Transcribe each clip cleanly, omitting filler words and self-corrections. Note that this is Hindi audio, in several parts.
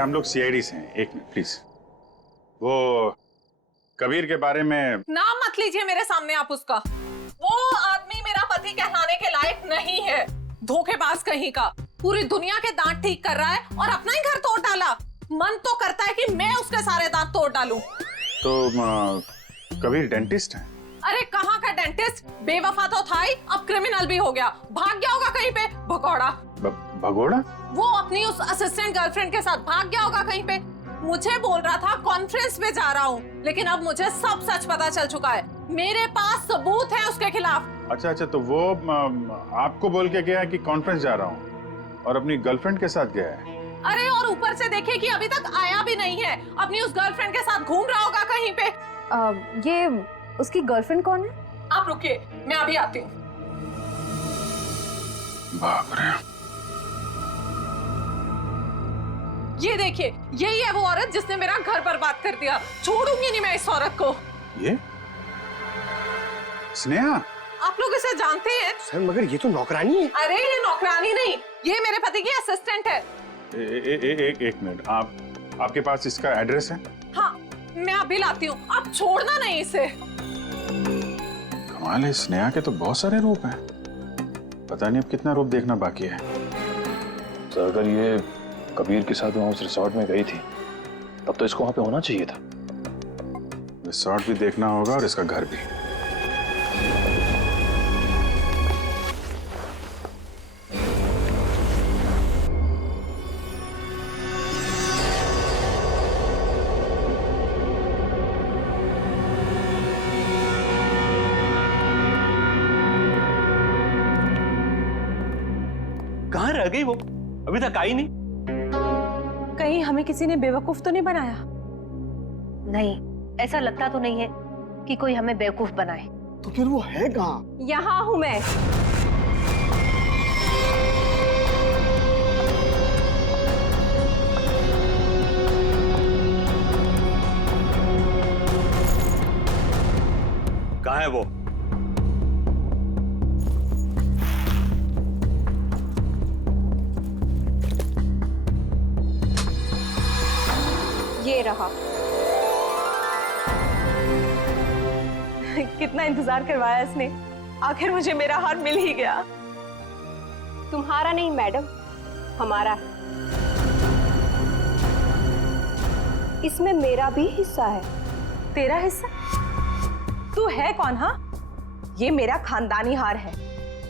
हम लोग सीआईडी से हैं। एक मिनट प्लीज। वो कबीर के बारे में नाम मत लीजिए मेरे सामने आप उसका। वो आदमी मेरा पति कहलाने के लायक नहीं है। धोखेबाज कहीं का, पूरी दुनिया के दांत ठीक कर रहा है और अपना ही घर तोड़ डाला। मन तो करता है कि मैं उसके सारे दांत तोड़ डालूं। तो कबीर डेंटिस्ट है? अरे कहाँ का डेंटिस्ट, बेवफा तो था ही, अब क्रिमिनल भी हो गया। भाग गया होगा कहीं पे, भगोड़ा। भगोड़ा? वो अपनी उस असिस्टेंट गर्लफ्रेंड के साथ भाग गया होगा कहीं पे। मुझे बोल रहा था कॉन्फ्रेंस पे जा रहा हूँ, लेकिन अब मुझे सब सच पता चल चुका है। मेरे पास सबूत है उसके खिलाफ। अच्छा, तो वो आपको बोल के गया कि कॉन्फ्रेंस जा रहा हूँ और अपनी गर्लफ्रेंड के साथ गया है? अरे और ऊपर से देखिए कि अभी तक आया भी नहीं है, अपनी उस गर्लफ्रेंड के साथ घूम रहा होगा कहीं पे। ये उसकी गर्लफ्रेंड कौन है? आप रुकिए, मैं अभी आती हूँ। बाप रे। ये देखिए, यही है वो औरत जिसने मेरा घर बर्बाद कर दिया। छोड़ूंगी नहीं मैं इस औरत को। ये स्नेहा? आप लोग इसे जानते हैं? सर मगर ये तो नौकरानी है। अरे ये नौकरानी नहीं, ये मेरे पति की असिस्टेंट है। एक मिनट, आपके पास इसका एड्रेस है? हाँ, मैं अभी लाती हूँ, आप छोड़ना नहीं इसे। कमाल है, स्नेहा के तो बहुत सारे रूप हैं। पता नहीं अब कितना रूप देखना बाकी है। सर अगर ये कबीर के साथ वहाँ उस रिसोर्ट में गई थी तब तो इसको वहाँ पे होना चाहिए था। रिसोर्ट भी देखना होगा और इसका घर भी। कहाँ रह गई वो? अभी तक आई नहीं। कहीं हमें किसी ने बेवकूफ तो नहीं बनाया? नहीं, ऐसा लगता तो नहीं है कि कोई हमें बेवकूफ बनाए। तो फिर वो है कहाँ? यहाँ हूँ मैं। कहाँ है वो? ये रहा। कितना इंतजार करवाया इसने, आखिर मुझे मेरा हार मिल ही गया। तुम्हारा नहीं मैडम, हमारा है। इसमें मेरा भी हिस्सा है। तेरा हिस्सा? तू है कौन? हाँ, ये मेरा खानदानी हार है।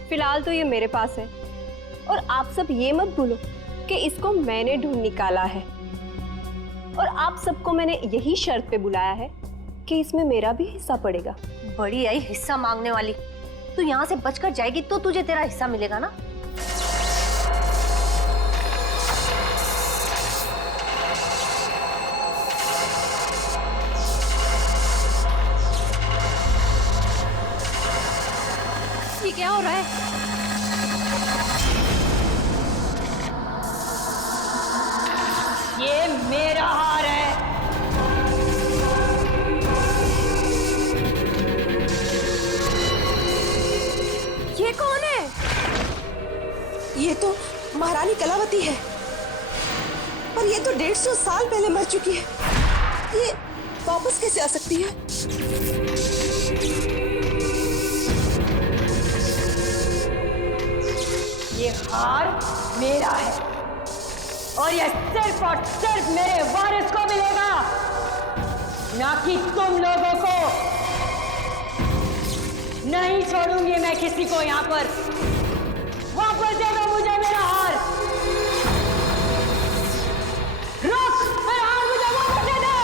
फिलहाल तो ये मेरे पास है, और आप सब ये मत भूलो कि इसको मैंने ढूंढ निकाला है, और आप सबको मैंने यही शर्त पे बुलाया है कि इसमें मेरा भी हिस्सा पड़ेगा। बड़ी आई हिस्सा मांगने वाली। तू यहाँ से बचकर जाएगी तो तुझे तेरा हिस्सा मिलेगा ना। ये क्या हो रहा है? ये मेरा हार है। ये कौन है? ये तो महारानी कलावती है, पर ये तो 150 साल पहले मर चुकी है। ये वापस कैसे आ सकती है? ये हार मेरा है, और ये सिर्फ और सिर्फ मेरे वारिस को मिलेगा, ना कि तुम लोगों को। नहीं छोड़ूंगी मैं किसी को यहाँ पर। वापस दे दो मुझे मेरा हार। रुक, मेरा हार मुझे वापस दे दो।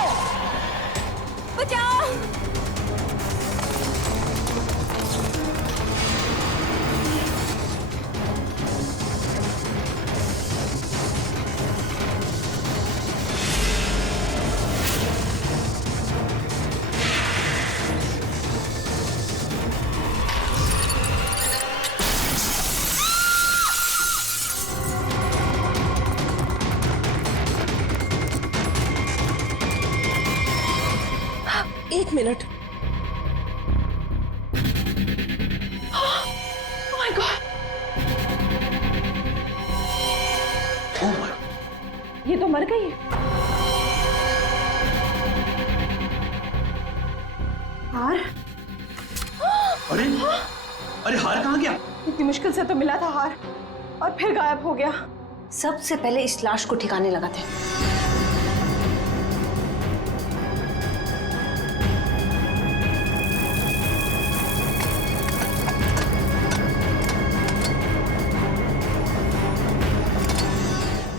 बचाओ। एक मिनट। Oh my God! ये तो मर गई है। हार? अरे अरे हार कहाँ गया? इतनी मुश्किल से तो मिला था हार और फिर गायब हो गया। सबसे पहले इस लाश को ठिकाने लगाते हैं।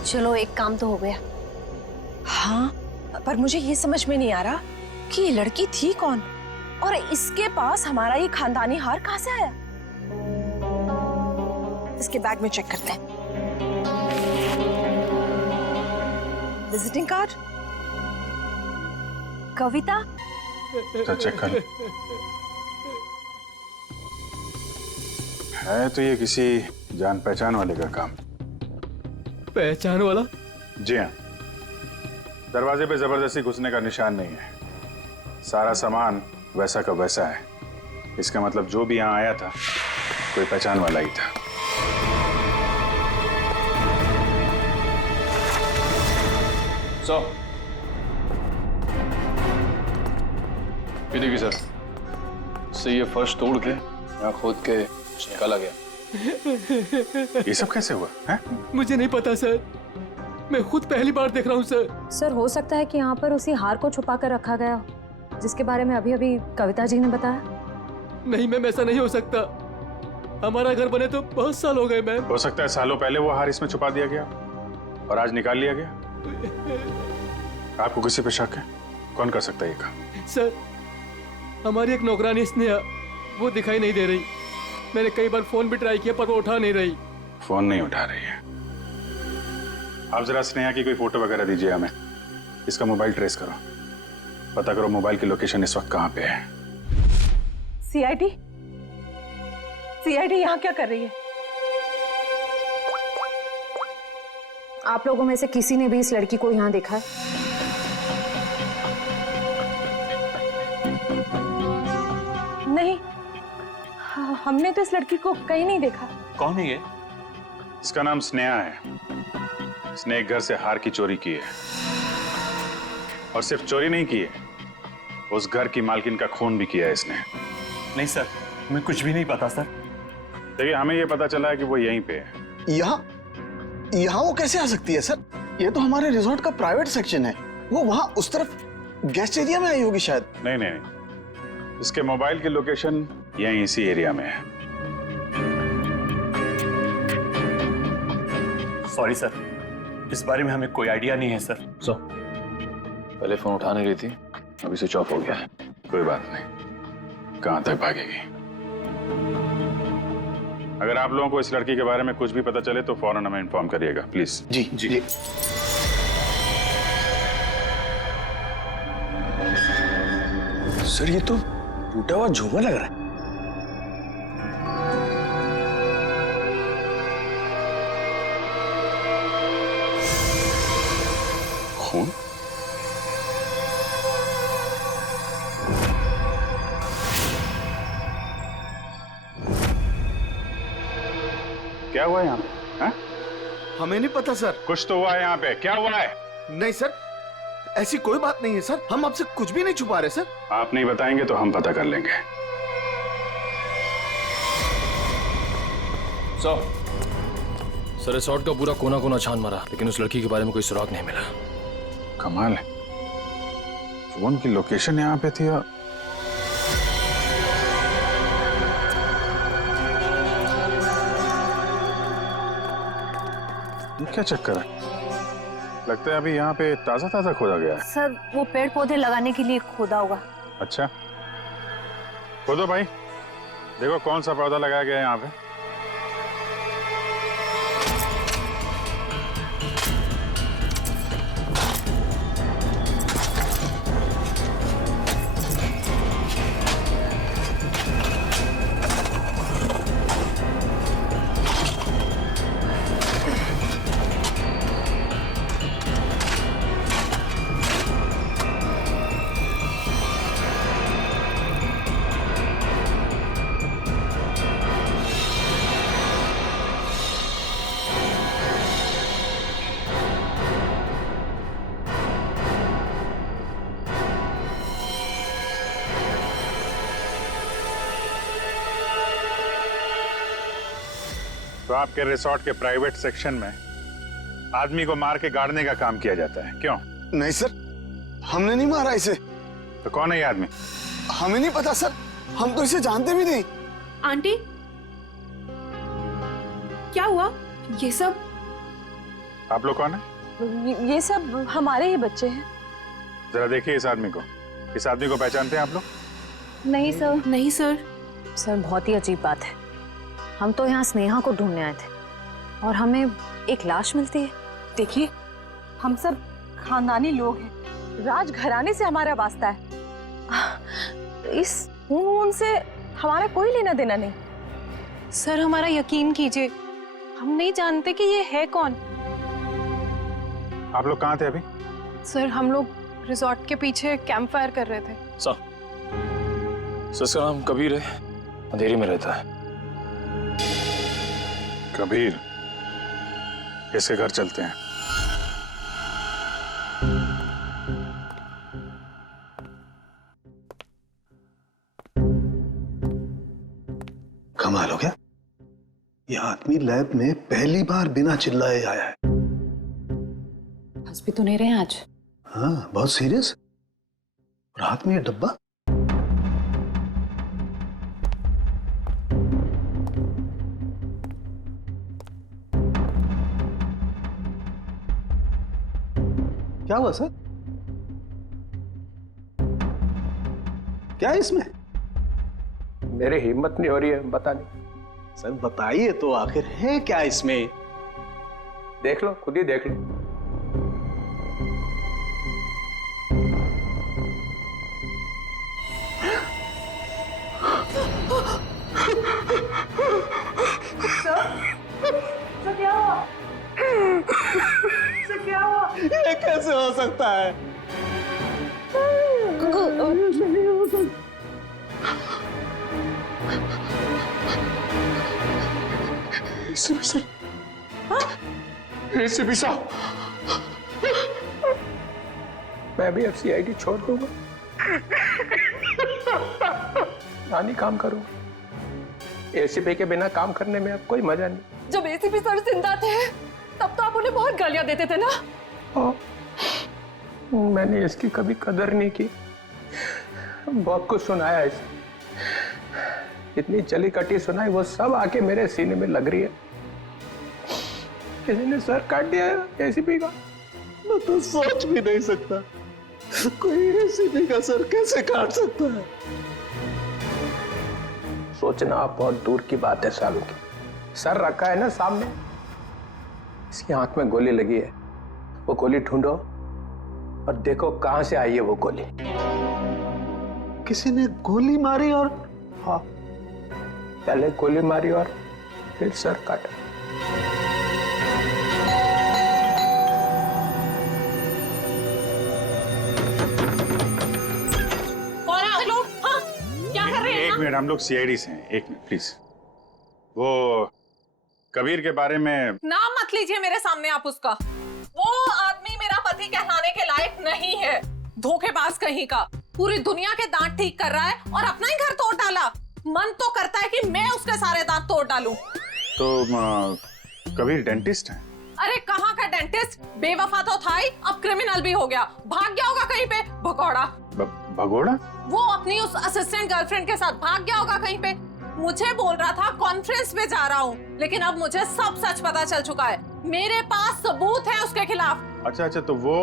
चलो एक काम तो हो गया। हाँ, पर मुझे ये समझ में नहीं आ रहा कि ये लड़की थी कौन और इसके पास हमारा ये खानदानी हार कहाँ से आया। इसके बैग में चेक करते हैं। विजिटिंग कार्ड, कविता, तो चेक कर। है तो ये किसी जान पहचान वाले का काम। पहचान वाला? जी हाँ, दरवाजे पे जबरदस्ती घुसने का निशान नहीं है। सारा सामान वैसा का वैसा है। इसका मतलब जो भी यहाँ आया था कोई पहचान वाला ही था। सो ये देखिए सर, से ये फर्श तोड़ के यहाँ खोद के कुछ निकाला गया। ये सब कैसे हुआ है? मुझे नहीं पता सर, मैं खुद पहली बार देख रहा हूँ सर। सर हो सकता है कि यहाँ पर उसी हार को छुपा कर रखा गया हो जिसके बारे में अभी अभी कविता जी ने बताया। नहीं मैम, ऐसा नहीं हो सकता। हमारा घर बने तो बहुत साल हो गए मैम। हो सकता है सालों पहले वो हार इसमें छुपा दिया गया और आज निकाल लिया गया। आपको किसी पे शक है? कौन कर सकता है ये काम? सर हमारी एक नौकरानी स्नेहा, वो दिखाई नहीं दे रही। मैंने कई बार फोन भी ट्राई किया पर वो उठा नहीं रही। फोन नहीं उठा रही है। आप जरा स्नेहा की कोई फोटो वगैरह दीजिए हमें। इसका मोबाइल ट्रेस करो, पता करो मोबाइल की लोकेशन इस वक्त कहाँ पे है। सीआईडी? सीआईडी यहाँ क्या कर रही है? आप लोगों में से किसी ने भी इस लड़की को यहाँ देखा है? नहीं, हमने तो इस लड़की को कहीं नहीं देखा। कौन है ये? इसका नाम स्नेहा है। इसने एक घर से हार की चोरी की है और सिर्फ चोरी नहीं की है, उस घर की मालकिन का खून भी किया है इसने। नहीं सर, मैं कुछ भी नहीं पता सर। देखिए हमें यह पता चला है कि वो यहीं पे है। यहाँ वो कैसे आ सकती है सर? ये तो हमारे रिजॉर्ट का प्राइवेट सेक्शन है। वो वहाँ उस तरफ गेस्ट एरिया में आई होगी शायद। नहीं नहीं नहीं, इसके मोबाइल की लोकेशन यहीं इसी एरिया में है। सॉरी सर, इस बारे में हमें कोई आइडिया नहीं है सर। सो पहले फोन उठा नहीं रही थी, अभी स्विच ऑफ हो गया है। कोई बात नहीं, कहां तक भागेगी। अगर आप लोगों को इस लड़की के बारे में कुछ भी पता चले तो फौरन हमें इन्फॉर्म करिएगा please. Ji ji, ji. Sir ये तो टूटा हुआ झूमर लग रहा है। खून? क्या हुआ यहाँ पे? हाँ? हमें नहीं पता सर। कुछ तो हुआ है यहाँ पे, क्या हुआ है? नहीं सर, ऐसी कोई बात नहीं है सर। हम आपसे कुछ भी नहीं छुपा रहे सर। आप नहीं बताएंगे तो हम पता कर लेंगे। सर रिसोर्ट का पूरा कोना कोना छान मारा, लेकिन उस लड़की के बारे में कोई सुराग नहीं मिला। कमाल है, फोन की लोकेशन यहाँ पे थी और ये क्या चक्कर है? लगता है अभी यहाँ पे ताजा ताजा खोदा गया है। सर वो पेड़ पौधे लगाने के लिए खोदा होगा। अच्छा, खोदो भाई, देखो कौन सा पौधा लगाया गया है यहाँ पे। तो आपके रिसोर्ट के प्राइवेट सेक्शन में आदमी को मार के गाड़ने का काम किया जाता है, क्यों? नहीं सर, हमने नहीं मारा इसे। तो कौन है ये आदमी? हमें नहीं पता सर, हम तो इसे जानते भी नहीं। आंटी, क्या हुआ? ये सब आप लोग कौन है? ये सब हमारे ही बच्चे हैं। जरा देखिए इस आदमी को पहचानते हैं आप लोग? नहीं सर। नहीं सर। सर बहुत ही अजीब बात है, हम तो यहाँ स्नेहा को ढूंढने आए थे और हमें एक लाश मिलती है। देखिए, हम सब खानदानी लोग हैं, राजघराने से हमारा वास्ता है। इस खून से हमारा कोई लेना देना नहीं। सर हमारा यकीन कीजिए, हम नहीं जानते कि ये है कौन। आप लोग कहाँ थे अभी? सर हम लोग रिजॉर्ट के पीछे कैंप फायर कर रहे थे। सर इसका नाम कबीर है, अंधेरी में रहता है। कबीर, इसके घर चलते हैं। कमाल हो गया, ये आदमी लैब में पहली बार बिना चिल्लाए आया है। हंस भी तो नहीं रहे आज। हाँ, बहुत सीरियस। और हाथ में ये डब्बा। क्या हुआ सर? क्या है इसमें? मेरी हिम्मत नहीं हो रही है बताने। सर बताइए तो, आखिर है क्या इसमें? देख लो, खुद ही देख लो। ये कैसे हो सकता है? एसीपी साहब, मैं भी अब सीआईडी छोड़ दूंगा, नानी काम करूंगा। एसीपी के बिना काम करने में अब कोई मजा नहीं। जब एसीपी सर जिंदा थे तब तो आप उन्हें बहुत गालियां देते थे ना। मैंने इसकी कभी कदर नहीं की, बहुत कुछ सुनाया इसे, इतनी चली कटी सुनाई, वो सब आके मेरे सीने में लग रही है। किसी ने सर काट दिया एसीपी का। मैं तो सोच भी नहीं सकता, कोई एसीपी का सर कैसे काट सकता है? सोचना बहुत दूर की बात है सालों की। सर रखा है ना सामने, इसकी आंख में गोली लगी है, वो गोली ढूंढो और देखो कहां से आई है वो गोली। किसी ने गोली मारी और? हाँ, पहले गोली मारी और फिर सर काटा। कौन है आप लोग? हाँ? क्या कर रहे हैं? एक मिनट, हम लोग सीआईडी से हैं, एक मिनट प्लीज। वो कबीर के बारे में नाम मत लीजिए मेरे सामने आप उसका। वो आदमी मेरा पति कहलाने के लायक नहीं है, धोखेबाज कहीं का। पूरी दुनिया के दांत ठीक कर रहा है और अपना ही घर तोड़ डाला। मन तो करता है कि मैं उसके सारे दांत तोड़ डालूं। तो कबीर डेंटिस्ट है? अरे कहाँ का डेंटिस्ट, बेवफा तो था ही, अब क्रिमिनल भी हो गया। भाग गया होगा कहीं पे, भगौड़ा। भगोड़ा? वो अपनी उस असिस्टेंट गर्लफ्रेंड के साथ भाग गया होगा कहीं पे। मुझे बोल रहा था कॉन्फ्रेंस पे जा रहा हूँ, लेकिन अब मुझे सब सच पता चल चुका है। मेरे पास सबूत है उसके खिलाफ। अच्छा, तो वो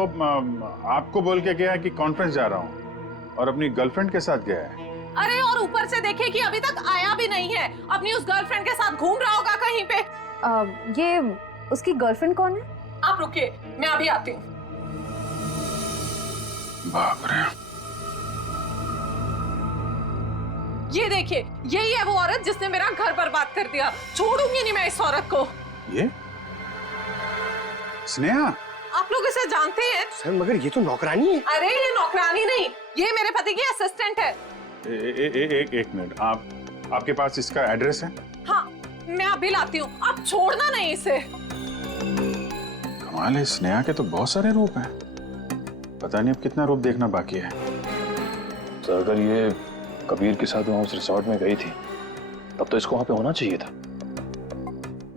आपको बोल के गया कि कॉन्फ्रेंस जा रहा हूँ और अपनी गर्लफ्रेंड के साथ गया है? अरे और ऊपर से देखिए कि अभी तक आया भी नहीं है, अपनी उस गर्लफ्रेंड के साथ घूम रहा होगा कहीं पे। ये उसकी गर्लफ्रेंड कौन है? आप रुकिए, मैं अभी आती हूँ। बाप रे। ये देखिए, यही है वो औरत जिसने मेरा घर बर्बाद कर दिया। छोड़ूंगी नहीं मैं इस औरत को। ये स्नेहा? आप लोग इसे जानते हैं? सर मगर ये तो नौकरानी है। अरे ये नौकरानी नहीं, ये मेरे पति की असिस्टेंट है। एक मिनट, आपके पास इसका एड्रेस है? हाँ, मैं अभी लाती हूँ, आप छोड़ना नहीं इसे। कमाल है, स्नेहा के तो बहुत सारे रूप हैं, पता नहीं अब कितना रूप देखना बाकी है। सर अगर ये कबीर के साथ वहां उस रिसोर्ट में गई थी, तब तो इसको वहां पे होना चाहिए था।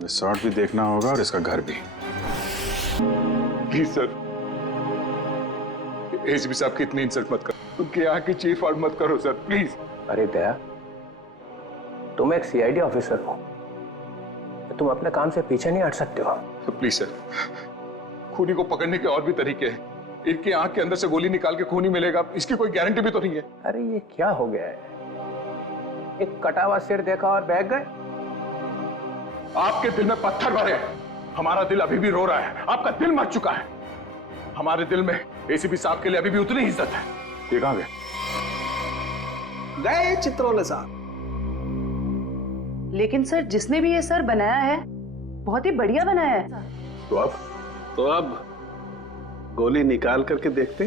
रिसॉर्ट भी देखना होगा और इसका घर भी। प्लीज सर, एसपी साहब की इतनी इंसल्ट मत करो, उनके यहाँ की चीफ आउट मत करो सर, प्लीज। अरे दया, तुम एक सीआईडी ऑफिसर हो, तुम अपने काम से पीछे नहीं हट सकते हो। प्लीज सर, खूनी को पकड़ने के और भी तरीके हैं। इनकी आंख के अंदर से गोली निकाल के खूनी मिलेगा, इसकी कोई गारंटी भी तो नहीं है। अरे ये क्या हो गया है? एक कटा हुआ सिर देखा और बह गए। आपके दिल में पत्थर भरे हैं, हमारा दिल अभी भी रो रहा है। आपका दिल मर चुका है, हमारे दिल में एसीपी साहब के लिए अभी भी उतनी ही इज्जत है। ये कहां गए? गए चित्रोले साहब। लेकिन सर, जिसने भी ये सर बनाया है बहुत ही बढ़िया बनाया है। तो अब गोली निकाल करके देखते।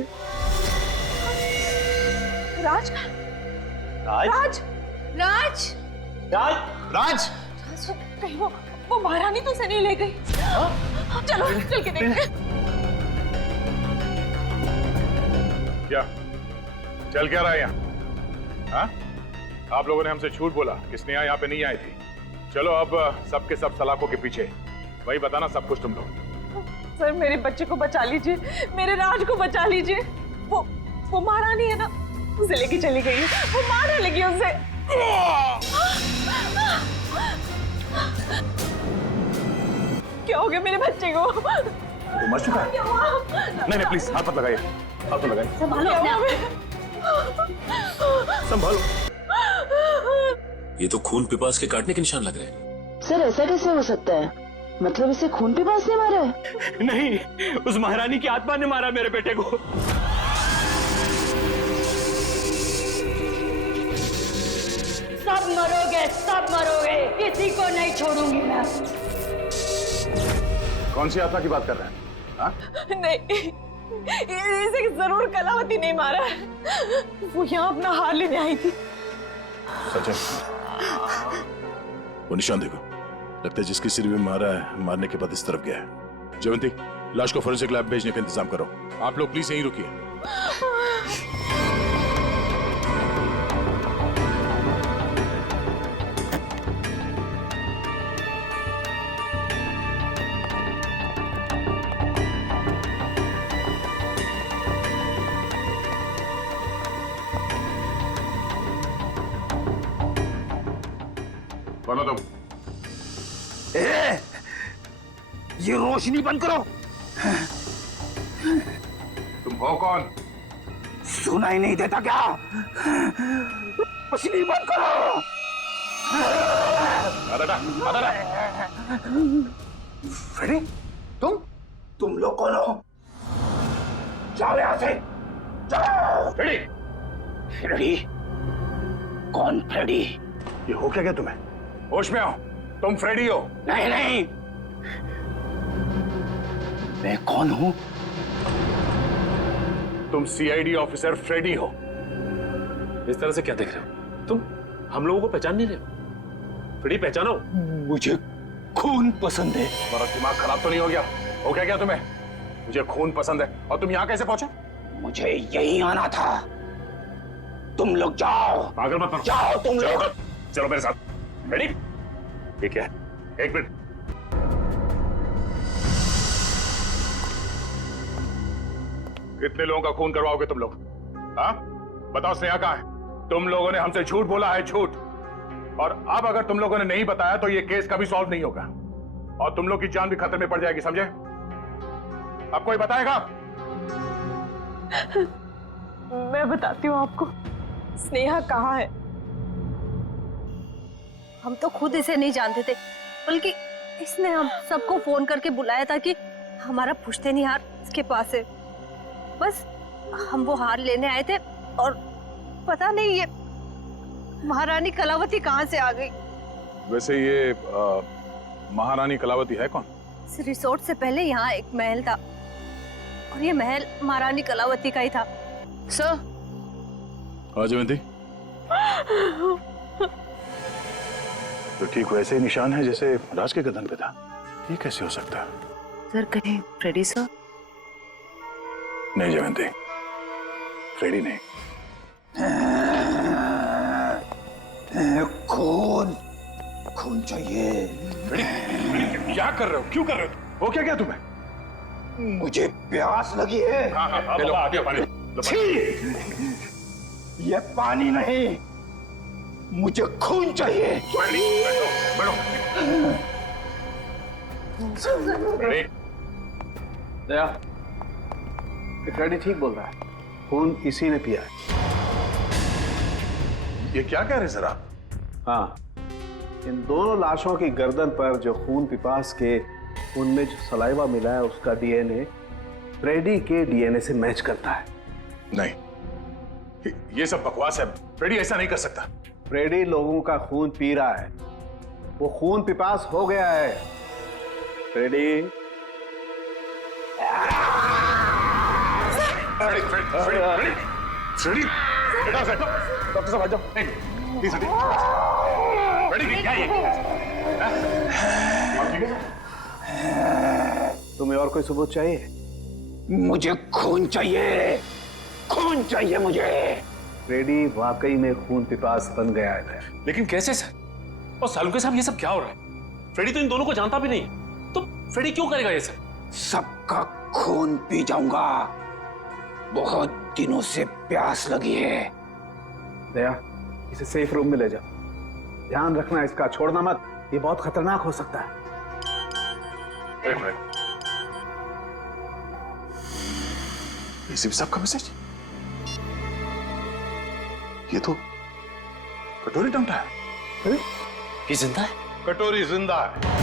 राज, राज राज, राज राज, कहीं वो महारानी तो से नहीं ले गई? चलो चल के देखते। क्या चल क्या रहा है यहाँ? हाँ? आप लोगों ने हमसे झूठ बोला कि स्नेहा यहाँ पे नहीं आई थी। चलो अब सबके सब सलाखों के पीछे, वही बताना सब कुछ तुम लोग। सर, मेरे बच्चे को बचा लीजिए, मेरे राज को बचा लीजिए। वो महारानी है ना, उसे लेके चली गई है, वो मारने लगी उसे। क्या हो गया मेरे बच्चे को? वो मर चुका है? नहीं प्लीज हाथ मत लगाइए, हाथ मत लगाइए। संभालो। ये तो खून पिपास के काटने के निशान लग रहे हैं। सर ऐसा कैसे हो सकता है? मतलब इसे खून पिपास ने मारा है? नहीं, उस महारानी की आत्मा ने मारा मेरे बेटे को। सब मरोगे, सब मरोगे, किसी को नहीं छोड़ूंगी मैं। कौन सी आत्मा की बात कर रहे हैं? हाँ? नहीं, इसे जरूर कलावती नहीं मारा है। वो यहाँ अपना हार लेने आई थी। सचिन, वो निशान देखो, लगता है जिसके सिर में मारा है, मारने के बाद इस तरफ गया है। जयवंती, लाश को फोरेंसिक लैब भेजने का इंतजाम करो। आप लोग प्लीज यहीं रुकिए। बोलो तुम। ये रोशनी बंद करो। तुम हो कौन? सुनाई नहीं देता क्या? रोशनी बंद करो। फ्रेडी, तुम लोग कौन हो? जाओ यहां से, जाओ। Freddy, Freddy? कौन फ्रेडी? ये हो क्या तुम्हें? होश में आओ, तुम फ्रेडी हो? नहीं नहीं, मैं कौन हूं? तुम सीआईडी ऑफिसर फ्रेडी हो। इस तरह से क्या देख रहे हो तुम? हम लोगों को पहचान नहीं रहे हो? फ्रेडी पहचानो। मुझे खून पसंद है। तुम्हारा दिमाग खराब तो नहीं हो गया? हो क्या तुम्हें? मुझे खून पसंद है और तुम यहाँ कैसे पहुंचे? मुझे यहीं आना था। तुम लोग जाओ। पागल मत बनो। जाओ तुम लोग। चलो मेरे साथ। रेडी? ये क्या है? एक मिनट। कितने लोगों का खून करवाओगे तुम लोग? हाँ? बताओ स्नेहा कहाँ है? तुम लोगों ने हमसे झूठ बोला है, झूठ। और अब अगर तुम लोगों ने नहीं बताया तो ये केस कभी सॉल्व नहीं होगा और तुम लोग की जान भी खतरे में पड़ जाएगी, समझे? अब कोई बताएगा? मैं बताती हूँ आपको, स्नेहा कहाँ है। हम तो खुद इसे नहीं जानते थे, बल्कि इसने हम सबको फोन करके बुलाया था कि हमारा पुश्तैनी हार इसके पास है। बस हम वो हार लेने आए थे और पता नहीं ये महारानी कलावती कहाँ से आ गई। वैसे ये महारानी कलावती है कौन? इस रिसोर्ट से पहले यहाँ एक महल था और ये महल महारानी कलावती का ही था। सर, जयवंती, तो ठीक वैसे ही निशान है जैसे राज के गर्दन पे था। ये कैसे हो सकता है? सर कहीं फ्रेडी सर? नहीं जयवंती, फ्रेडी नहीं। खून खून चाहिए। क्या कर रहे हो, क्यों कर रहे हो? वो क्या क्या तुम्हें? मुझे प्यास लगी है। हाँ, लो, आ गया पानी। छी! ये पानी नहीं, मुझे खून चाहिए। बैठो। दया, फ्रेडी ठीक बोल रहा है, खून इसी ने पिया है। ये क्या कह रहे सर आप? हाँ, इन दोनों लाशों की गर्दन पर जो खून पिपास के उनमें जो सलाइवा मिला है उसका डीएनए फ्रेडी के डीएनए से मैच करता है। नहीं, ये सब बकवास है। फ्रेडी ऐसा नहीं कर सकता। फ्रेडी लोगों का खून पी रहा है, वो खून पिपास हो गया है। फ्रेडी फ्रेडी, डॉक्टर साहब आ जाओ। प्लीज हटिए। फ्रेडी क्या तुम्हें और कोई सबूत चाहिए? मुझे खून चाहिए, खून चाहिए मुझे। फ्रेडी वाकई में खून पिपास बन गया है। लेकिन कैसे सर? और सालुके साहब ये सब क्या हो रहा है? फ्रेडी तो इन दोनों को जानता भी नहीं, तो फ्रेडी क्यों करेगा ये सब? सबका खून पी जाऊंगा, बहुत दिनों से प्यास लगी है। दया, इसे सेफ रूम में ले जाओ, ध्यान रखना इसका, छोड़ना मत, ये बहुत खतरनाक हो सकता है। एक मिनट। एसीपी साहब का मैसेज? ये तो कटोरी टमटा है। ये जिंदा है? कटोरी जिंदा है।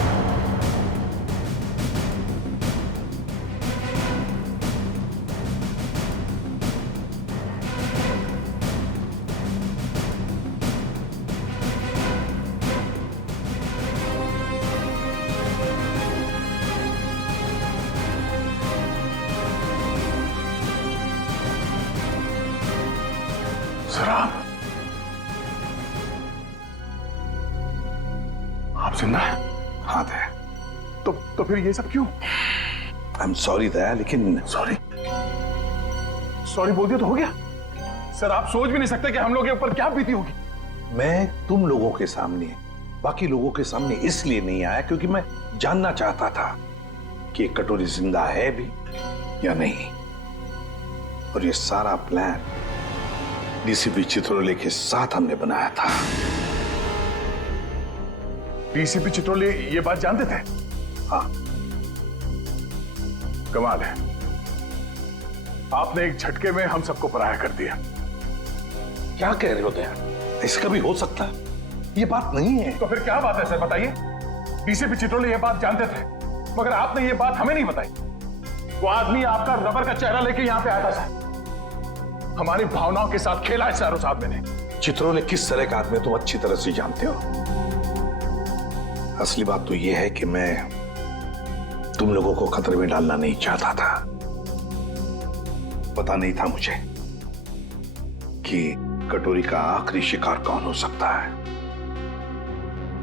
सर आप जिंदा है? हाँ दया। तो फिर ये सब क्यों? आई एम सॉरी दया, लेकिन सॉरी बोल दिया तो हो गया। सर आप सोच भी नहीं सकते कि हम लोग के ऊपर क्या बीती होगी। मैं तुम लोगों के सामने, बाकी लोगों के सामने इसलिए नहीं आया क्योंकि मैं जानना चाहता था कि ये कटोरी जिंदा है भी या नहीं। और ये सारा प्लान डीसीपी चित्रोले के साथ हमने बनाया था। डीसीपी चित्रोले ये बात जानते थे? हाँ। कमाल है, आपने एक झटके में हम सबको पराया कर दिया। क्या कह रहे हो दया? ऐसा कभी हो सकता है? ये बात नहीं है। तो फिर क्या बात है सर, बताइए। डीसीपी चित्रोले ये बात जानते थे, मगर आपने ये बात हमें नहीं बताई। वो आदमी आपका रबर का चेहरा लेके यहां पे आया था सर, हमारी भावनाओं के साथ खेला है सर उस आदमी ने। चित्रोले किस तरह का आदमी तुम अच्छी तरह से जानते हो। असली बात तो यह है कि मैं तुम लोगों को खतरे में डालना नहीं चाहता था। पता नहीं था मुझे कि कटोरी का आखिरी शिकार कौन हो सकता है।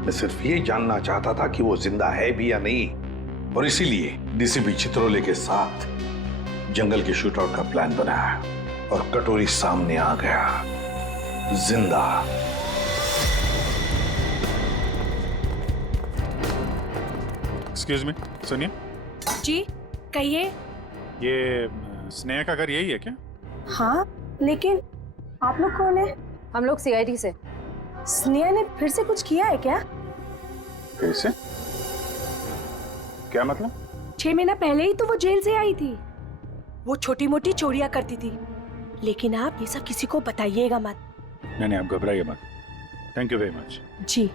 मैं सिर्फ ये जानना चाहता था कि वो जिंदा है भी या नहीं, और इसीलिए डीसीपी चित्रोले के साथ जंगल के शूटआउट का प्लान बनाया और कटोरी सामने आ गया जिंदा। एक्सक्यूज मी, सुनिए। जी कहिए। ये स्नेहा का घर यही है क्या? हाँ, लेकिन आप लोग कौन है? हम लोग सीआईडी से। स्नेहा ने फिर से कुछ किया है क्या? फिर से? क्या मतलब? 6 महीना पहले ही तो वो जेल से आई थी। वो छोटी मोटी चोरियां करती थी, लेकिन आप ये सब किसी को बताइएगा मत। नहीं, आप घबराइए मत। Thank you very much. जी।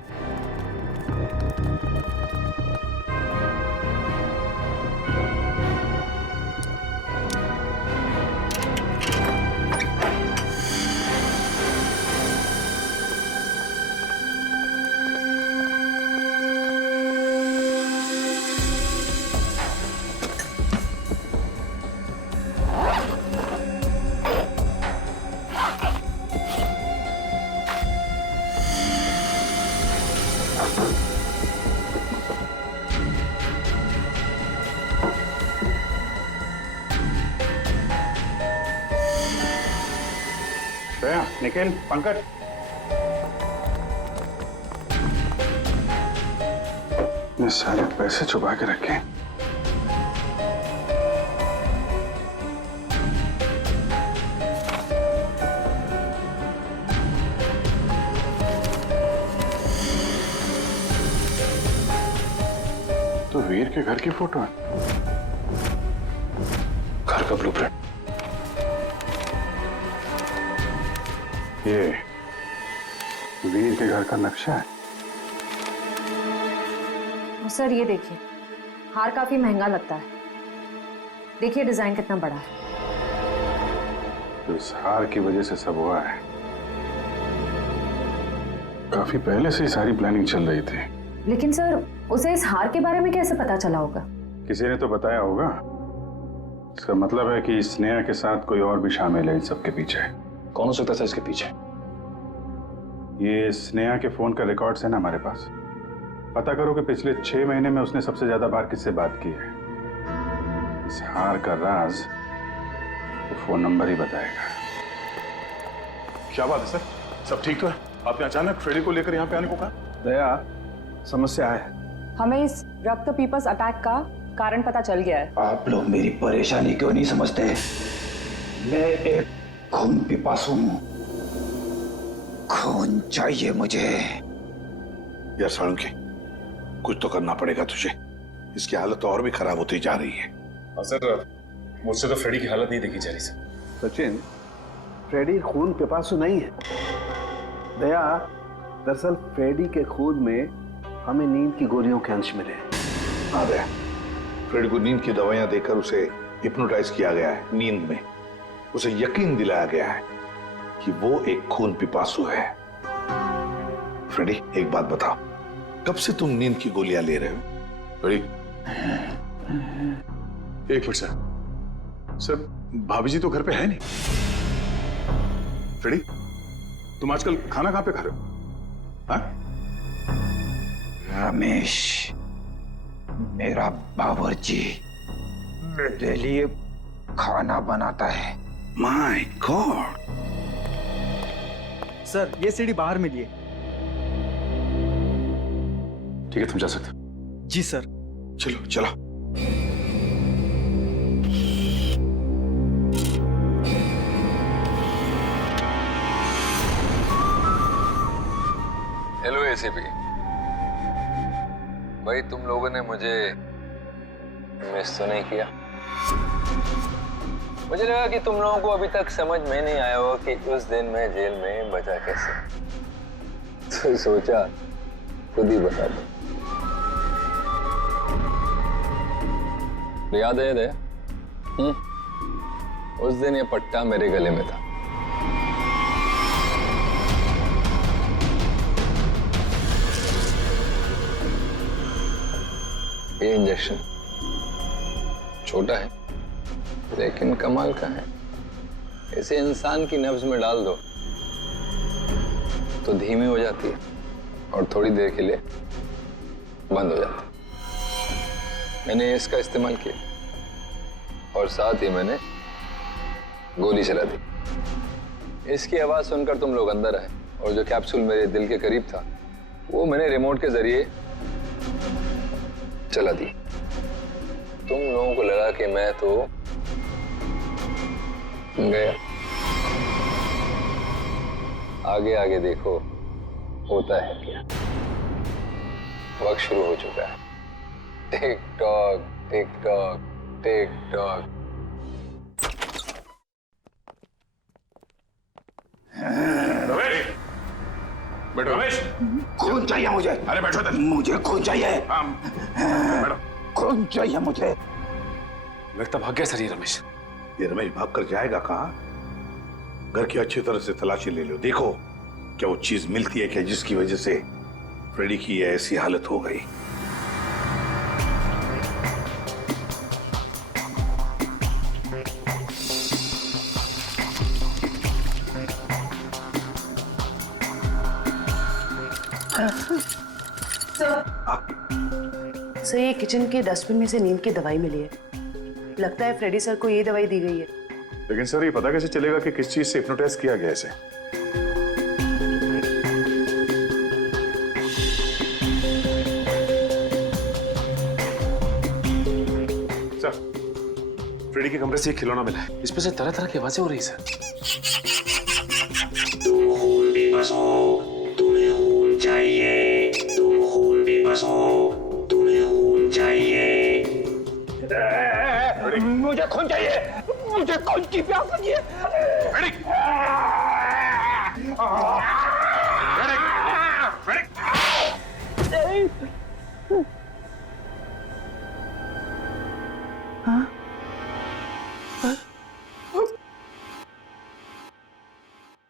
निखिल, पंकज, इतने सारे पैसे छुपा के रखे। तो वीर के घर की फोटो है, घर का ब्लूप्रिंट। ये वीर के घर का नक्शा है। सर ये देखिए, हार काफी महंगा लगता है। देखिए डिजाइन कितना बड़ा है। तो इस हार की वजह से सब हुआ है। काफी पहले से ही सारी प्लानिंग चल रही थी। लेकिन सर उसे इस हार के बारे में कैसे पता चला होगा? किसी ने तो बताया होगा। इसका मतलब है कि स्नेहा के साथ कोई और भी शामिल है इन सब के पीछे। कौन हो सकता है इसके पीछे? ये स्नेहा के फोन का रिकॉर्ड्स है ना हमारे पास। पता करो कि पिछले 6 महीने में उसने सबसे ज्यादा बार किससे बात की है। इस हार का राज तो फोन नंबर ही बताएगा। क्या बात है सर, सब ठीक तो है? आपने अचानक फ्रेडी को लेकर यहाँ पे आने को कहा? दया, समस्या है। हमें इस रक्त पीपस अटैक का कारण पता चल गया है। आप लोग मेरी परेशानी क्यों नहीं समझते? मैं एक खून पिपासु हूं। खून चाहिए मुझे। यार साळुंखे, कुछ तो करना पड़ेगा तुझे। इसकी हालत और भी खराब होती जा रही है। हाँ सर, मुझसे तो फ्रेडी की हालत नहीं देखी जा रही सर। सचिन, फ्रेडी खून पिपासु नहीं है। दया, दरअसल फ्रेडी के खून में हमें नींद की गोलियों के अंश मिले हैं। हाँ दया, फ्रेडी को नींद की दवाइयां देकर उसे हिप्नोटाइज किया गया है। नींद में उसे यकीन दिलाया गया है कि वो एक खून पिपासु है। फ्रेडी, एक बात बताओ, कब से तुम नींद की गोलियां ले रहे हो? फ्रेडी, एक मिनट सर। सर, भाभी जी तो घर पे है नहीं। फ्रेडी, तुम आजकल खाना कहां पे खा रहे हो? हाँ? रमेश, मेरा बावर्ची मेरे लिए खाना बनाता है। My God. सर ये सीढ़ी बाहर मिली है। ठीक है, तुम जा सकते हो। जी सर। चलो चलो। हेलो एसीपी भाई, तुम लोगों ने मुझे मिस तो नहीं किया? मुझे लगा कि तुम लोगों को अभी तक समझ में नहीं आया हो कि उस दिन मैं जेल में बचा कैसे, तो सोचा खुद ही बता दो। याद है दया? उस दिन ये पट्टा मेरे गले में था। ये इंजेक्शन छोटा है लेकिन कमाल का है। इसे इंसान की नब्ज में डाल दो तो धीमी हो जाती है और थोड़ी देर के लिए बंद हो जाती है। मैंने इसका इस्तेमाल किया और साथ ही मैंने गोली चला दी। इसकी आवाज सुनकर तुम लोग अंदर आए और जो कैप्सूल मेरे दिल के करीब था वो मैंने रिमोट के जरिए चला दी। तुम लोगों को लगा कि मैं तो गया। आगे आगे देखो होता है क्या। वक्त शुरू हो चुका है। Tick tock tick tock tick tock. बैठो रमेश। खून चाहिए मुझे। अरे बैठो इधर। मुझे खून चाहिए। हाँ, बैठो। खून चाहिए मुझे। लगता भाग गया सर ये रमेश। ये रमेश भाग कर जाएगा कहाँ? घर की अच्छी तरह से तलाशी ले लो, देखो क्या वो चीज मिलती है क्या जिसकी वजह से फ्रेडी की ऐसी हालत हो गई। सर ये किचन के डस्टबिन में से नींद की दवाई मिली है। लगता है फ्रेडी सर को ये दवाई दी गई है। लेकिन सर ये पता कैसे चलेगा कि किस चीज से हिप्नोटाइज किया गया इसे? फ्रेडी के कमरे से एक खिलौना मिला है, इसमें से तरह तरह की आवाजें हो रही सर। तुम्हें खून चाहिए, तुम खून बेबस हो, तुम्हें खून चाहिए। मुझे खून चाहिए, मुझे खून की प्यास लगी है।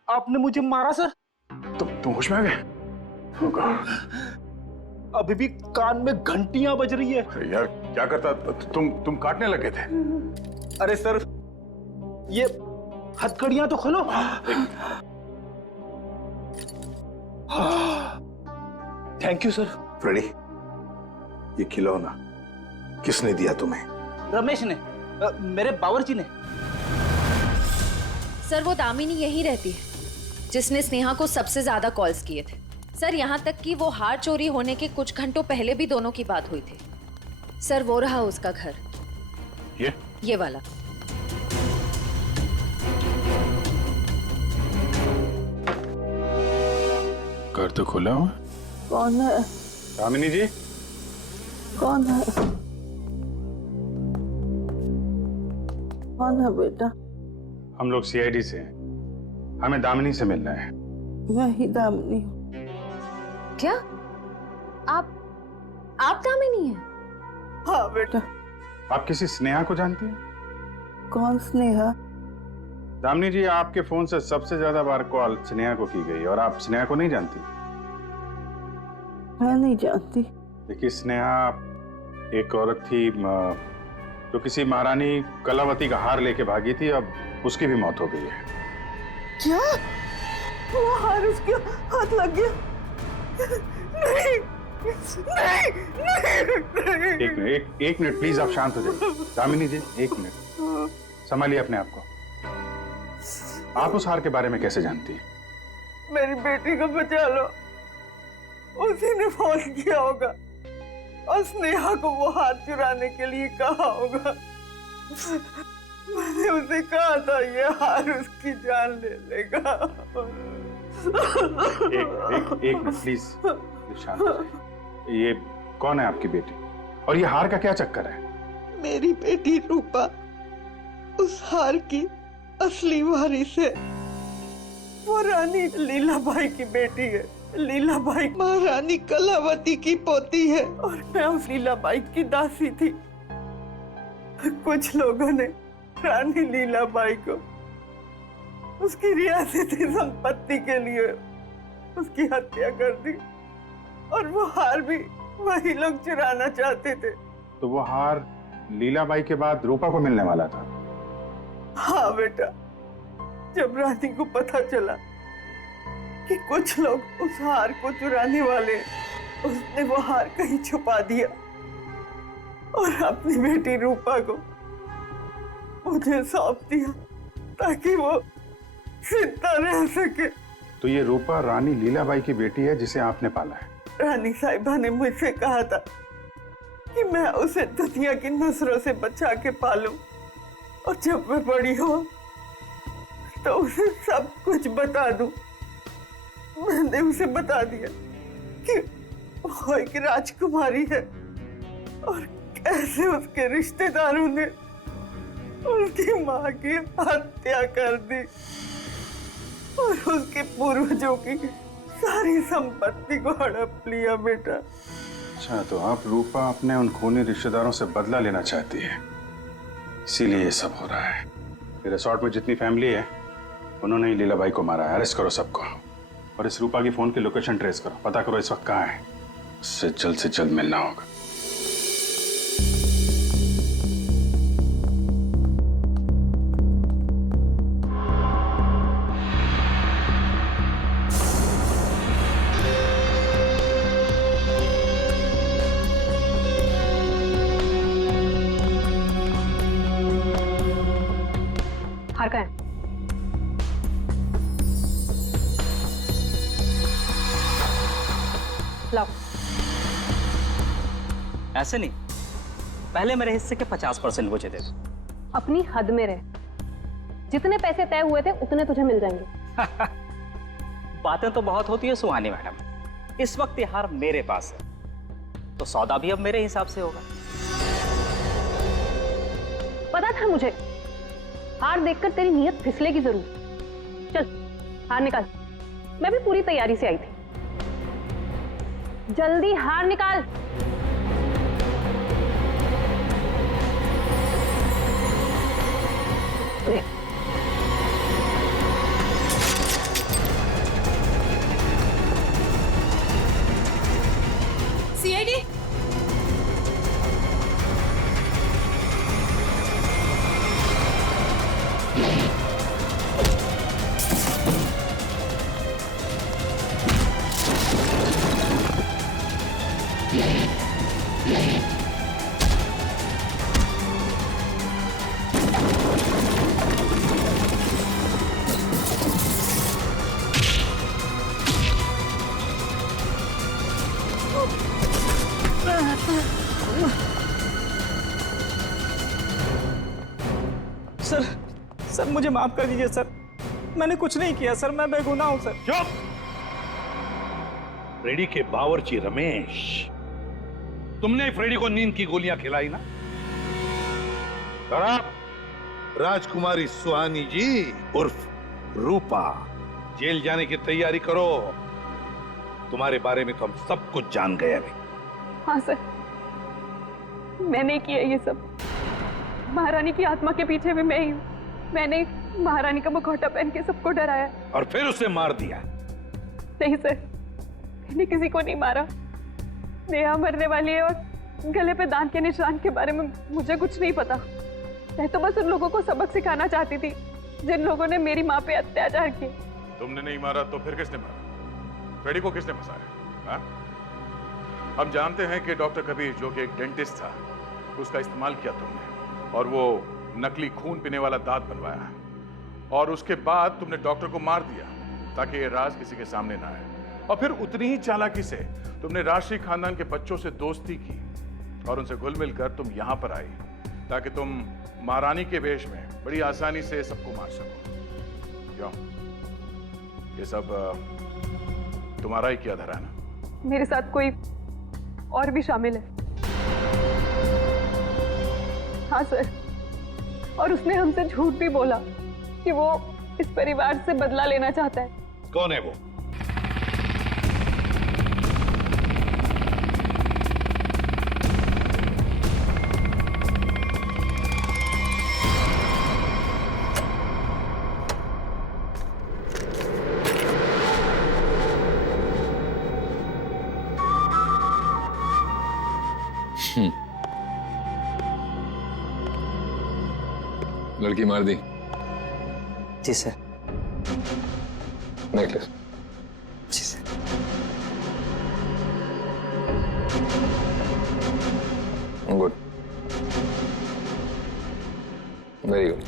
आपने मुझे मारा सर? तुम होश में आ गए? अभी भी कान में घंटियां बज रही है। यार क्या करता, तुम काटने लगे थे। अरे सर, ये हथकड़ियां तो खोलो। Thank you sir. फ्रेडी, ये खिलौना किसने दिया तुम्हें? रमेश ने, मेरे बावर्ची ने। सर वो दामिनी यहीं रहती है जिसने स्नेहा को सबसे ज्यादा कॉल्स किए थे। सर यहाँ तक कि वो हार चोरी होने के कुछ घंटों पहले भी दोनों की बात हुई थी। सर वो रहा उसका घर, ये वाला। घर तो खुला हुआ। कौन है? दामिनी जी। कौन है? कौन है बेटा? हम लोग सीआईडी से हैं, हमें दामिनी से मिलना है। मैं ही दामिनी हूँ। क्या आप दामिनी हैं? हाँ बेटा। आप किसी स्नेहा को जानती हैं? कौन स्नेहा? दामिनी जी, आपके फोन से सबसे ज्यादा बार कॉल स्नेहा को की गई और आप स्नेहा को नहीं जानती? मैं नहीं जानती। देखिए, स्नेहा एक औरत थी जो किसी महारानी कलावती का हार लेके भागी थी, अब उसकी भी मौत हो गई है। क्या? वो हार उसके हाथ लग गया? नहीं, नहीं, एक मिनट प्लीज, आप शांत हो जाइए। दामिनी जी, एक मिनट, संभालिए अपने आप को। आप उस हार के बारे में कैसे जानती हैं? मेरी बेटी को बचा लो, उसी ने फोन किया होगा और स्नेहा को वो हार चुराने के लिए कहा होगा। मैंने उसे कहा था ये हार उसकी जान ले लेगा। एक मिनट प्लीज, शांत हो जाइए। ये कौन है आपकी बेटी और ये हार का क्या चक्कर है? मेरी बेटी रूपा उस हार की असली वारिस है। वो रानी लीलाबाई की बेटी है। लीलाबाई महारानी कलावती की पोती है और मैं उस लीलाबाई की दासी थी। कुछ लोगों ने रानी लीलाबाई को उसकी रियासती संपत्ति के लिए उसकी हत्या कर दी और वो हार भी वही लोग चुराना चाहते थे। तो वो हार लीलाबाई के बाद रूपा को मिलने वाला था? हाँ बेटा, जब रानी को पता चला कि कुछ लोग उस हार को चुराने वाले, उसने वो हार कहीं छुपा दिया और अपनी बेटी रूपा को मुझे सौंप दिया ताकि वो जिंदा रह सके। तो ये रूपा रानी लीलाबाई की बेटी है जिसे आपने पाला है? रानी साहिबा ने मुझसे कहा था कि मैं उसे दुनिया की नजरों से बचा के पालूं और जब मैं बड़ी हो तो उसे सब कुछ बता दूं। मैंने उसे बता दिया कि वो एक राजकुमारी है और कैसे उसके रिश्तेदारों ने उसकी माँ की हत्या कर दी और उसके पूर्वजों की सारी संपत्ति को हड़प लिया बेटा। अच्छा, तो आप रूपा अपने उन खूनी रिश्तेदारों से बदला लेना चाहती है, इसीलिए ये सब हो रहा है। रिसोर्ट में जितनी फैमिली है उन्होंने ही लीलाबाई को मारा है। अरेस्ट करो सबको और इस रूपा की फोन की लोकेशन ट्रेस करो, पता करो इस वक्त कहाँ है। उससे जल्द मिलना होगा। हार का है? लाओ। ऐसे नहीं, पहले मेरे हिस्से के 50% मुझे दे दो, अपनी हद में रह। जितने पैसे तय हुए थे उतने तुझे मिल जाएंगे। बातें तो बहुत होती है सुहानी मैडम, इस वक्त ये हार मेरे पास है तो सौदा भी अब मेरे हिसाब से होगा। पता था मुझे, हार देखकर तेरी नीयत फिसलेगी जरूर। चल हार निकाल, मैं भी पूरी तैयारी से आई थी। जल्दी हार निकाल। सीआईडी सर मुझे माफ कर दीजिए सर, मैंने कुछ नहीं किया सर, मैं बेगुनाह हूं सर। चुप! फ्रेडी के बावर्ची रमेश, तुमने फ्रेडी को नींद की गोलियां खिलाई ना? और आप राजकुमारी सुहानी जी उर्फ रूपा जेल जाने की तैयारी करो। तुम्हारे बारे में तो हम सब कुछ जान गए अभी। हाँ सर, मैंने किया ये सब। महारानी की आत्मा के पीछे भी मैं ही हूँ। मैंने महारानी का मुखौटा पहन के सबको डराया और फिर उसे मार दिया। नहीं सर, मैंने किसी को नहीं मारा। नेहा मरने वाली है और गले पे दान के निशान के बारे में मुझे कुछ नहीं पता। मैं तो बस उन लोगों को सबक सिखाना चाहती थी जिन लोगों ने मेरी माँ पे अत्याचार किए। तुमने नहीं मारा तो फिर किसने मारा? फ्रेडी को किसने फंसाया? हम जानते हैं कि डॉक्टर कबीर जो कि एक डेंटिस्ट था उसका इस्तेमाल किया तुमने और वो नकली खून पीने वाला दांत बनवाया और उसके बाद तुमने डॉक्टर को मार दिया ताकि ये राज किसी के सामने ना आए। और फिर उतनी ही चालाकी से तुमने राष्ट्रीय खानदान के बच्चों से दोस्ती की और उनसे घुल मिलकर तुम यहां पर आई ताकि तुम महारानी के वेश में बड़ी आसानी से सबको मार सको। क्यों? ये सब तुम्हारा ही किया धरा है ना? मेरे साथ कोई और भी शामिल है। हाँ सर, और उसने हमसे झूठ भी बोला कि वो इस परिवार से बदला लेना चाहता है। कौन है वो? लड़की मार दी? जी सर। नेकलेस? जी sir. Good, very good.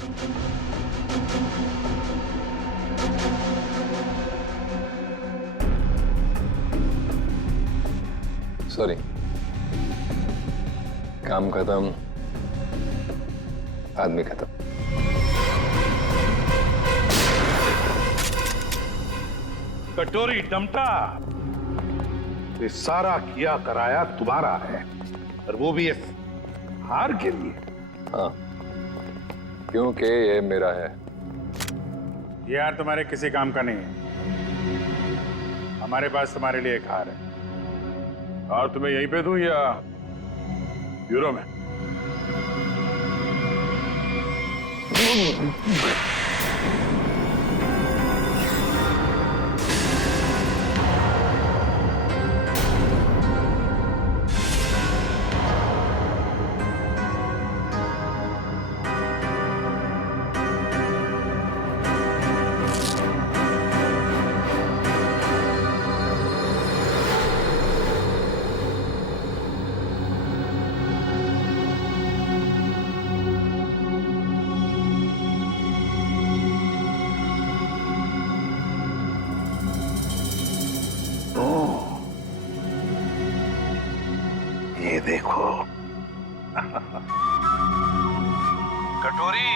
Sorry, काम खत्म, आदमी खत्म। कटोरी डमटा, ये सारा किया कराया तुम्हारा है और वो भी इस हार के लिए। हाँ, क्योंकि ये मेरा है। ये हार तुम्हारे किसी काम का नहीं है। हमारे पास तुम्हारे लिए एक हार है और तुम्हें यहीं पे दूं या ब्यूरो में? ये देखो, कटोरी,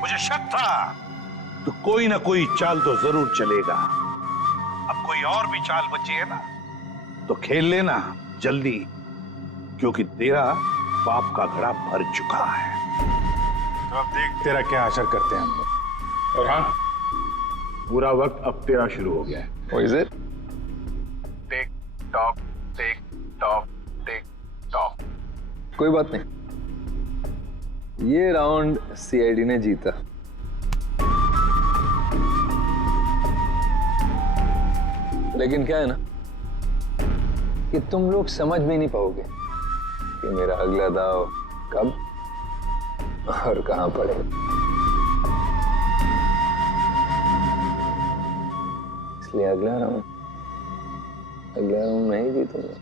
मुझे शक था तो कोई ना कोई चाल तो जरूर चलेगा। अब कोई और भी चाल बची है ना तो खेल लेना जल्दी, क्योंकि तेरा पाप का घड़ा भर चुका है। तो अब देख तेरा क्या असर करते हैं हम लोग। और हाँ, बुरा वक्त अब तेरा शुरू हो गया है। What is it? Tick tock tick tock tick tock. कोई बात नहीं, ये राउंड सीआईडी ने जीता। लेकिन क्या है ना कि तुम लोग समझ भी नहीं पाओगे कि मेरा अगला दाव कब और कहां पड़ेगा। इसलिए अगला राउंड मैं ही जीतूंगा।